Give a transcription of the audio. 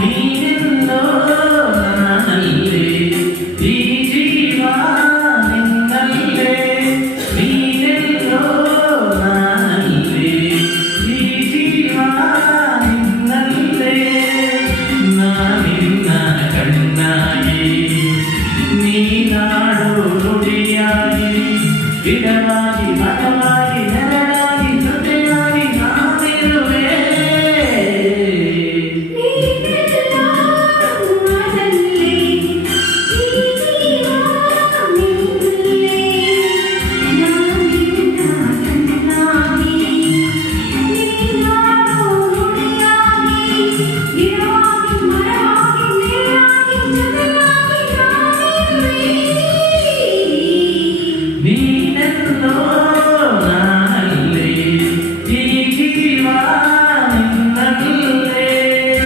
ನೀನೆಲ್ಲೋ ನಾನಲ್ಲೇ ಈ ಜೀವ ನಿನ್ನಲ್ಲೇ ನೀನೆಲ್ಲೋ ನಾನಲ್ಲೇ ಈ ಜೀವ ನಿನ್ನಲ್ಲೇ ನಾನಿನ್ನ ಕಣ್ಣಾಗಿ ನೀನಾಡೋ ನುಡಿಯಾಗಿ ಬಿಡವಾಗಿ